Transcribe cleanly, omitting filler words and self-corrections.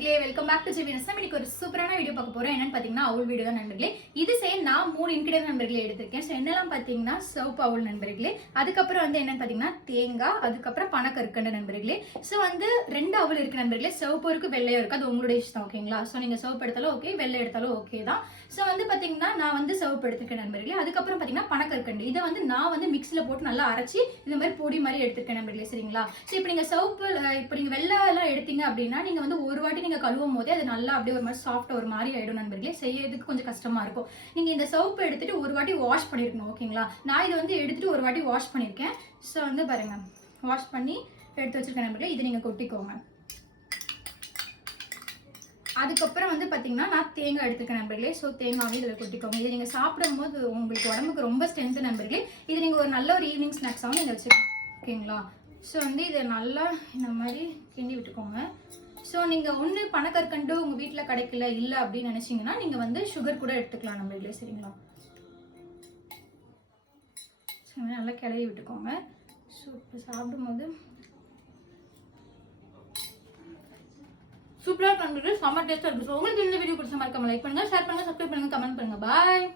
நண்பர்களே, welcome back to ஜெவினஸ். இன்னைக்கு ஒரு சூப்பரான வீடியோ பார்க்க போறோம். என்னன்னு பாத்தீங்கன்னா அவுல் வீடியோ தான் நண்பர்களே. இது செய்ய நான் 3 இன்கிரிடியன்ட் நண்பர்களே எடுத்திருக்கேன். ஸோ என்னெல்லாம் பாத்தீங்கன்னா சோப்பு அவுல் நண்பர்களே, அதுக்கப்புறம் என்னன்னு பாத்தீங்கன்னா தேங்காய், அதுக்கப்புறம் பனக்கற்கண்டு நண்பர்களே. ஸோ 2 அவுல் இருக்கு நண்பர்களே. சிவப்பு இருக்கு, வெள்ளையும் இருக்கு. அது உங்களுடைய இஷ்டம், ஓகேங்களா? ஸோ நீங்க சிவப்பு எடுத்தாலும் ஓகே, வெள்ளை எடுத்தாலும் ஓகே தான். ஸோ பாத்தீங்கன்னா நான் சிவப்பு எடுத்திருக்கேன் நண்பர்களே. அதுக்கப்புறம் பாத்தீங்கன்னா பனக்கற்கண்டு, இதை நான் மிக்ஸில போட்டு நல்லா அரைச்சி இந்த மாதிரி பொடி மாதிரி எடுத்திருக்கேன் நண்பர்களே. சரிங்களா? ஸோ இப்போ நீங்க சிவப்பு இப்போ நீங்க வெள்ளை எல்லாம் எடுத்தீங்க அப்படின்னா நீங்க ஒரு வாட்டி நீங்க கழுவும் போதே அது நல்லா அப்படியே ஒரு மாதிரி சாஃப்டா ஒரு மாதிரி ஆயிடும் நண்பர்களே. செய்யறதுக்கு கொஞ்சம் கஷ்டமா இருக்கும். நீங்க இந்த சோப்பு எடுத்துட்டு ஒரு வாட்டி வாஷ் பண்ணிருக்கணும், ஓகேங்களா? நான் இதை எடுத்துட்டு ஒரு வாட்டி வாஷ் பண்ணிருக்கேன். ஸோ பாருங்க, வாஷ் பண்ணி எடுத்து வச்சிருக்கேன் நண்பர்களே. இதை நீங்க கொட்டிக்கோங்க. அதுக்கப்புறம் பாத்தீங்கன்னா நான் தேங்காய் எடுத்துக்கேன் நண்பர்களே. ஸோ தேங்காவே இதில் கொட்டிக்கோங்க. இதை நீங்க சாப்பிடும் போது உங்களுக்கு உடம்புக்கு ரொம்ப ஸ்ட்ரென்த் நண்பர்களே. இது நீங்க ஒரு நல்ல ஒரு ஈவினிங் ஸ்நாக்ஸாகவும் நீங்க வச்சுக்கலாம், ஓகேங்களா? ஸோ இதை நல்லா இந்த மாதிரி கிண்டி விட்டுக்கோங்க. ஸோ நீங்கள் ஒன்று பனக்கற்கண்டு உங்கள் வீட்டில் கிடைக்கல இல்லை அப்படின்னு நினச்சிங்கன்னா நீங்கள் சுகர் கூட எடுத்துக்கலாம் நண்பர்களே. சரிங்களா? ஸோ நல்லா கிளறி விட்டுக்கோங்க. ஸோ இப்போ சாப்பிடும்போது சூப்பராக நண்பர்களே, செம்ம டேஸ்ட்டாக இருக்குது. ஸோ உங்களுக்கு இந்த வீடியோ பிடிச்ச மறக்காம லைக் பண்ணுங்கள், ஷேர் பண்ணுங்கள், சப்ஸ்கிரைப் பண்ணுங்கள், கமெண்ட் பண்ணுங்கள். பாய்.